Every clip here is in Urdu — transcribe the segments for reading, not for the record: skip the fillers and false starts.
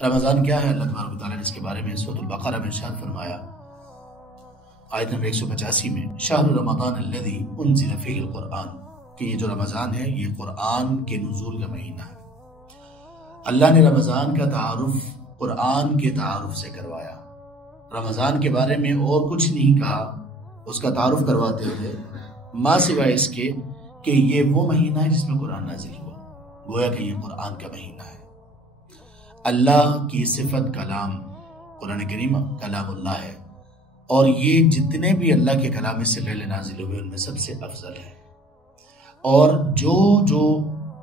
رمضان کیا ہے؟ اللہ تبارک و تعالیٰ نے اس کے بارے میں سورۃ البقرہ میں ارشاد فرمایا، آیت نمبر 185 میں، شہر رمضان الذی انزل فیہ القرآن، کہ یہ جو رمضان ہے یہ قرآن کے نزول کا مہینہ ہے۔ اللہ نے رمضان کا تعارف قرآن کے تعارف سے کروایا، رمضان کے بارے میں اور کچھ نہیں کہا اس کا تعارف کرواتے ہوئے، ما سوائے اس کے کہ یہ وہ مہینہ ہے جس میں قرآن نازل ہوا، گویا کہ یہ قرآن کا مہینہ ہے۔ اللہ کی صفت کلام، قرآن کریم کلام اللہ ہے، اور یہ جتنے بھی اللہ کے کلام اس سے پہلے نازل ہوئے ان میں سب سے افضل ہے، اور جو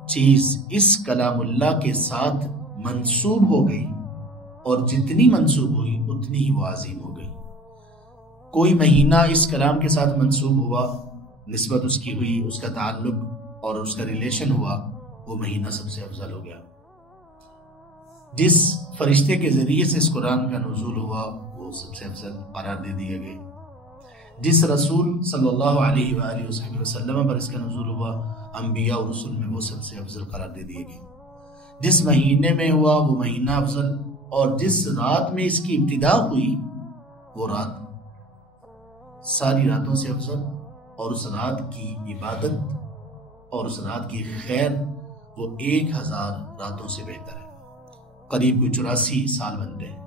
چیز اس کلام اللہ کے ساتھ منسوب ہو گئی اور جتنی منسوب ہوئی اتنی ہی وہ عظیم ہو گئی۔ کوئی مہینہ اس کلام کے ساتھ منسوب ہوا، نسبت اس کی ہوئی، اس کا تعلق اور اس کا ریلیشن ہوا، وہ مہینہ سب سے افضل ہو گیا۔ جس فرشتے کے ذریعے سے اس قرآن کا نزول ہوا وہ سب سے افضل قرار دے دیا گیا۔ جس رسول صلی اللہ علیہ وآلہ وسلم پر اس کا نزول ہوا، انبیاء اور رسول میں وہ سب سے افضل قرار دے دیے گئے۔ جس مہینے میں ہوا وہ مہینہ افضل، اور جس رات میں اس کی ابتدا ہوئی وہ رات ساری راتوں سے افضل، اور اس رات کی عبادت اور اس رات کی خیر وہ 1000 راتوں سے بہتر ہے، قریب کوئی 84 سال بنتے ہیں۔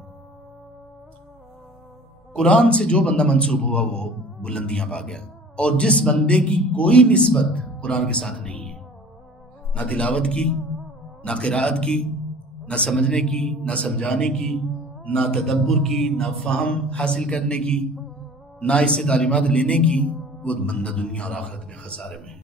قرآن سے جو بندہ منسوب ہوا وہ بلندیاں پا گیا، اور جس بندے کی کوئی نسبت قرآن کے ساتھ نہیں ہے، نہ تلاوت کی، نہ قراءت کی، نہ سمجھنے کی، نہ سمجھانے کی، نہ تدبر کی، نہ فہم حاصل کرنے کی، نہ اس سے تعلیمات لینے کی، وہ بندہ دنیا اور آخرت میں خسارے میں ہے۔